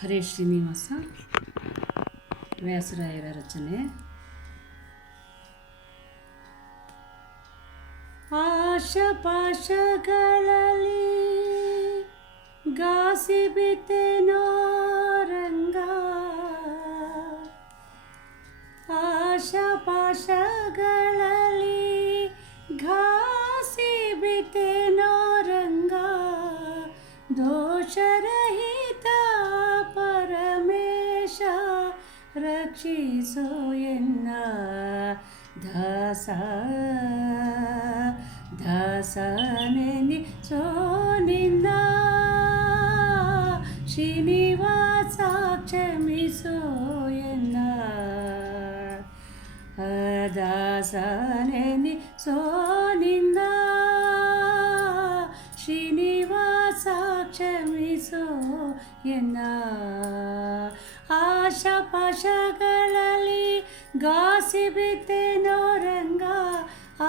ಹರೇ ಶ್ರೀನಿವಾಸ. ವ್ಯಾಸರಾಯರ ರಚನೆ. ಆಶಪಾಶಗಳಲ್ಲಿ ಗಾಸಿ ರಂಗ ಆಶಪಾಶಗಳಲ್ಲಿ ಘಾಸಿ ರಂಗ ದೋಷರಹಿತ ರಕ್ಷಿಸೋ ಎನ್ನ ದಾಸ ದಾಸನೆನಿ ಸೋ ನಿನ್ನ ಶ್ರೀನಿವಾಸ ಕ್ಷಮಿಸೋ ಎನ್ನ ದಾಸನೆನಿ ಸೋ ಕ್ಷಮಿಸೋ ಎನ್ನ ಆಶಪಾಶಗಳಲ್ಲಿ ಗಾಸಿ ಬಿತ್ತೆನೋ ರಂಗ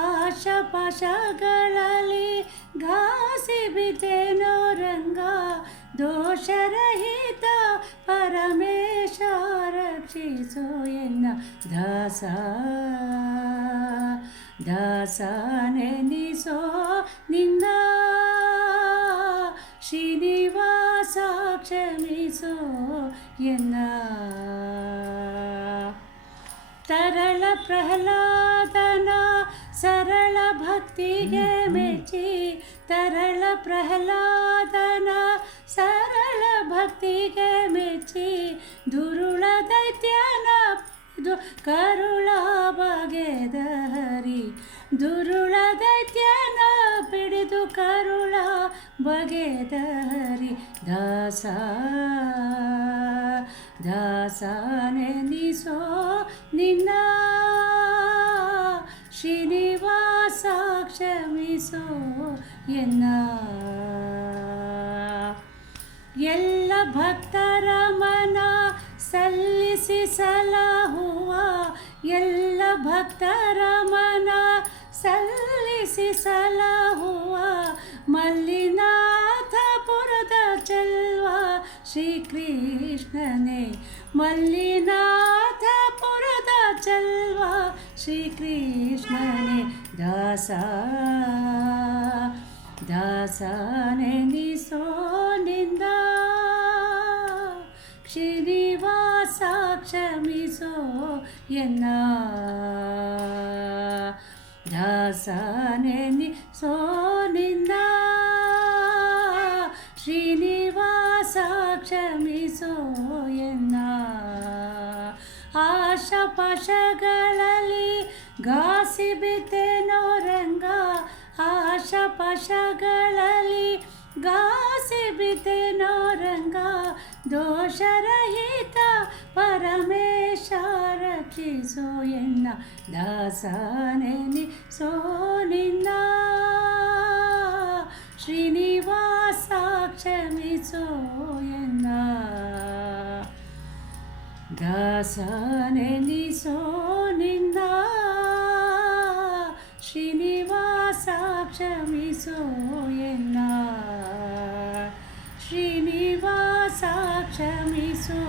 ಆಶಪಾಶಗಳಲ್ಲಿ ಘಾಸಿ ಬಿತ್ತೆನೋ ರಂಗ ದೋಷರಹಿತ ಪರಮೇಶ ರಕ್ಷಿಸೋ ಎನ್ನ ದಾಸ ದಾಸನೆನಿಸೋ ನಿನ್ನ ಕ್ಷಮಿಸೋ ಎನ್ನ? ತರಳ ಪ್ರಹ್ಲಾದನ ಸರಳ ಭಕ್ತಿಗೆ ಮೆಚ್ಚಿ, ತರಳ ಪ್ರಹ್ಲಾದನ ಸರಳ ಭಕ್ತಿಗೆ ಮೆಚ್ಚಿ, ದುರುಳ ದೈತ್ಯನ ಕರುಳ ಬಗೆದ ಹರಿ ದುರುಳ ದೈತ್ಯನ ಪಿಡಿದು ಕರುಳ ಬಗೆದ ಹರಿ ದಾಸ ದಾಸನೆನಿಸೋ ನಿನ್ನ ಶ್ರೀನಿವಾಸ ಕ್ಷಮಿಸೋ ಎನ್ನ. ಎಲ್ಲ ಭಕ್ತರ ಮನ ಸಲ್ಲಿಸಿ ಸಲಹುವ, ಎಲ್ಲ ಭಕ್ತರ ಮನ ಸಲ್ಲಿಸಿ ಸಲಹುವ ಮಲ್ಲಿನಾಥಪುರದ श्रीकृष्णने मल्लिनाथ मल्लिनाथपुर चल्वा श्रीकृष्णने दस दसने निसो नि श्रीनिवासाक्षमि सो यदा दसने निो नि श्रीनिवास ಕ್ಷಮಿಸೋ ಎನ್ನ ಆಶಪಾಶಗಳಲ್ಲಿ ಘಾಸಿ ಬಿತ್ತೆನೋ ರಂಗ ಆಶಪಾಶಗಳಲ್ಲಿ ಗಾಸಿ ಬಿತ್ತೆನೋ ರಂಗ ದೋಷರಹಿತ ಪರಮೇಶ ರಕ್ಷಿಸೋ ಎನ್ನ ದಾಸನೆನಿ ಸೋ ನಿನ್ನ. ಶ್ರೀನಿವಾಸ ಕ್ಷಮಿಸೋ ದಾಸನೆನಿಸೋ ನಿನ್ನ ಶ್ರೀನಿವಾಸ ಕ್ಷಮಿಸೋ ಎನ್ನ ಶ್ರೀನಿವಾಸ ಕ್ಷಮಿಸೋ